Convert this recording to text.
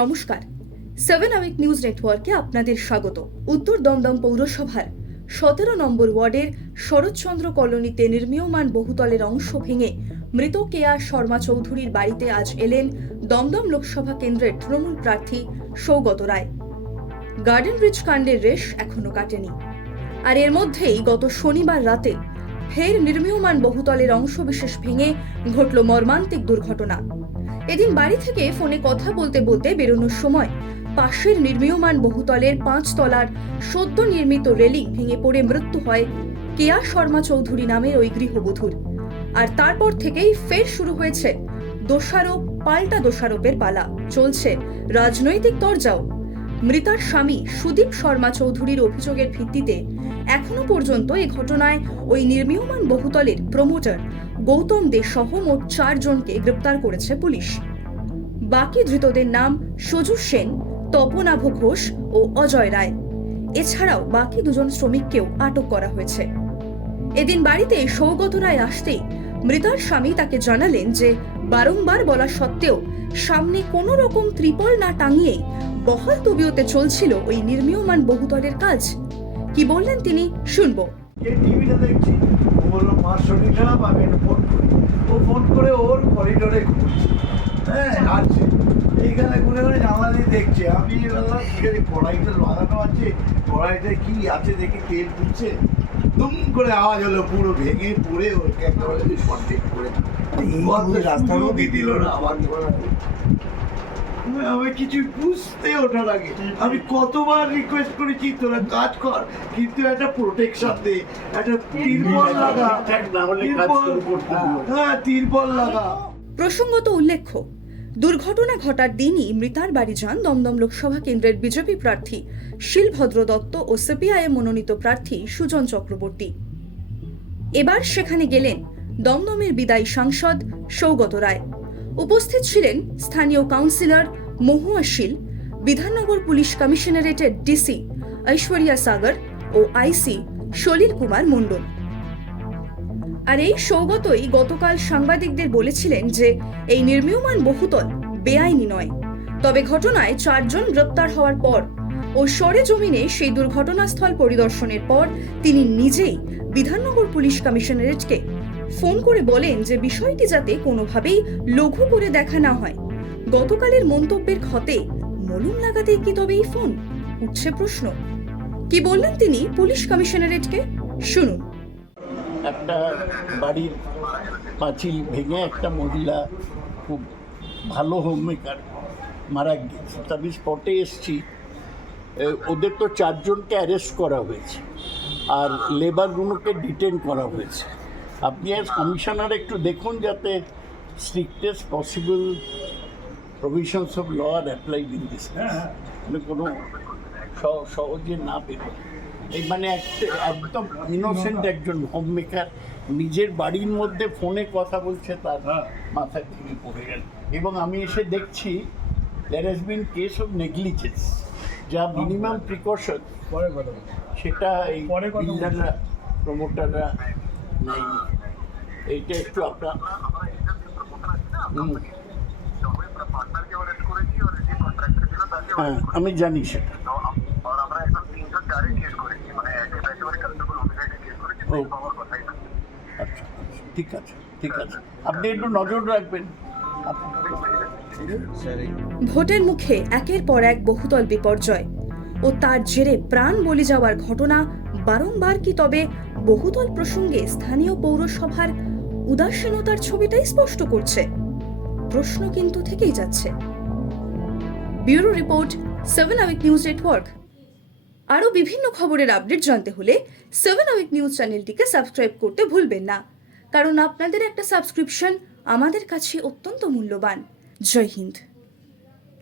নমস্কার, 7 hour news নেটওয়ার্কে আপনাদের স্বাগত। উত্তর দমদম পৌরসভার 17 নম্বর ওয়ার্ডের শরৎচন্দ্র কলোনিতে নির্মীয়মান বহুতলের অংশ ভেঙে মৃত কেয়া শর্মা চৌধুরীর বাড়িতে আজ এলেন দমদম লোকসভা কেন্দ্রের তৃণমূল প্রার্থী সৌগত রায়। গার্ডেন ব্রিজ কাণ্ডের রেশ এখনো কাটেনি, আর এর মধ্যেই গত শনিবার রাতে ফের নির্মীয়মান বহুতলের অংশবিশেষ ভেঙে ঘটল মর্মান্তিক দুর্ঘটনা। এদিন বাড়ি থেকে ফোনে কথা বলতে বলতে বেরোনোর সময় পাশের নির্মীয়মান বহুতলের 5 তলার সদ্য নির্মিত রেলিং ভেঙে পড়ে মৃত্যু হয় কেয়া শর্মা চৌধুরী নামের ওই গৃহবধূর। আর তারপর থেকেই ফের শুরু হয়েছে দোষারোপ পাল্টা দোষারোপের পালা, চলছে রাজনৈতিক তরজাও। মৃতার স্বামী সুদীপ শর্মা চৌধুরীর অভিযোগের ভিত্তিতে এখনো পর্যন্ত এই ঘটনায় ওই নির্মীয়মান বহুতলের প্রমোটার গৌতম দে সহ মোট 4 জনকে গ্রেপ্তার করেছে পুলিশ। বাকি ধৃতদের নাম সজু সেন, তপনাভ ঘোষ ও অজয় রায়। এছাড়াও বাকি 2 জন শ্রমিককেও আটক করা হয়েছে। এদিন বাড়িতে সৌগত রায় আসতেই মৃতার স্বামী তাকে জানালেন যে বারংবার বলা সত্ত্বেও সামনে কোনো রকম ত্রিপল না টাঙিয়ে বহাল তবিয়তে চলছিল ওই নির্মীয়মান বহুতলের কাজ। কি বললেন তিনি, শুনবো। টিভিটা দেখছি, ও বললো মার শরীর খারাপ, আমি ফোন করে ওর করিডোরে ঘুরছি, হ্যাঁ আসছে, এইখানে ঘুরে ঘুরে জানলা দিয়ে দেখছে। আমি বললাম ঠিক আছে, কড়াইটা বাঁধানো আছে, কড়াইতে কি আছে দেখি, তেল তুলছে, দুম করে আওয়াজ হলো, পুরো ভেঙে পড়ে ওকে একেবারে কন্টেক্ট করে রাস্তাও দিয়ে দিল না। আমি কিছু বুঝতে ওঠার আগে আমি কতবার রিকোয়েস্ট করেছি তোরা কাজ কর, কিন্তু একটা প্রোটেকশন দে, একটা তিরপল লাগা, হ্যাঁ তিরপল লাগা। প্রসঙ্গত উল্লেখ্য, দুর্ঘটনা ঘটার দিনই মৃতার বাড়ি যান দমদম লোকসভা কেন্দ্রের বিজেপি প্রার্থী শিলভদ্র দত্ত ও সিপিআইএম মনোনীত প্রার্থী সুজন চক্রবর্তী। এবার সেখানে গেলেন দমদমের বিদায়ী সাংসদ সৌগত রায়। উপস্থিত ছিলেন স্থানীয় কাউন্সিলর মহুয়া শীল, বিধাননগর পুলিশ কমিশনারেটের ডিসি ঐশ্বরিয়া সাগর ও আইসি সলিল কুমার মণ্ডল। আর এই সৌগতই গতকাল সাংবাদিকদের বলেছিলেন যে এই নির্মীয়মান বহুতল বেআইনি নয়, তবে ঘটনায় 4 জন গ্রেপ্তার হওয়ার পর ও সরেজমিনে সেই দুর্ঘটনাস্থল পরিদর্শনের পর তিনি নিজেই বিধাননগর পুলিশ কমিশনারেটকে ফোন করে বলেন যে বিষয়টি যাতে কোনোভাবেই লঘু করে দেখা না হয়। গতকালের মন্তব্যের ক্ষতে মলম লাগাতেই কি তবে এই ফোন? উঠছে প্রশ্ন। কি বললেন তিনি পুলিশ কমিশনারেটকে, শুনুন। একটা বাড়ির পাঁচিল ভেঙে একটা মহিলা, খুব ভালো হোম মেকার, মারা গিয়েছে। আমি স্পটে এসছি, ওদের তো 4 জনকে অ্যারেস্ট করা হয়েছে আর লেবারগুলোকে ডিটেন করা হয়েছে। আপনি অ্যাজ কমিশনার একটু দেখুন যাতে strictest possible provisions of law are applied in this, মানে কোনো সহজে না বেরোয়। এই মানে একদম ইনোসেন্ট একজন হোম মেকার নিজের বাড়ির মধ্যে ফোনে কথা বলছে, তার মাথায় ভেঙে পড়ে গেল। এবং আমি এসে দেখছি there has been case of negligence, যা মিনিমাম প্রিকশন সেটা এই বিল্ডাররা, প্রমোটাররা নেয়নি। এইটা একটু আপনার হ্যাঁ আমি জানি সেটা। আচ্ছা ঠিক আছে, ঠিক আছে, আপনি একটু নজর রাখবেন। ভোটের মুখে একের পর এক বহুতল বিপর্যয় ও তার জেরে প্রাণ বলি যাওয়ার ঘটনা বারংবার কি তবে বহুতল প্রসঙ্গে স্থানীয় পৌরসভার উদাসীনতার ছবিটাই স্পষ্ট করছে? প্রশ্ন কিন্তু থেকেই যাচ্ছে। Bureau report, 7 hour news network. আরও বিভিন্ন খবরের আপডেট জানতে হলে 7 আওয়ার নিউজ চ্যানেলটিকে সাবস্ক্রাইব করতে ভুলবেন না, কারণ আপনাদের একটা সাবস্ক্রিপশন আমাদের কাছে অত্যন্ত মূল্যবান। জয় হিন্দ।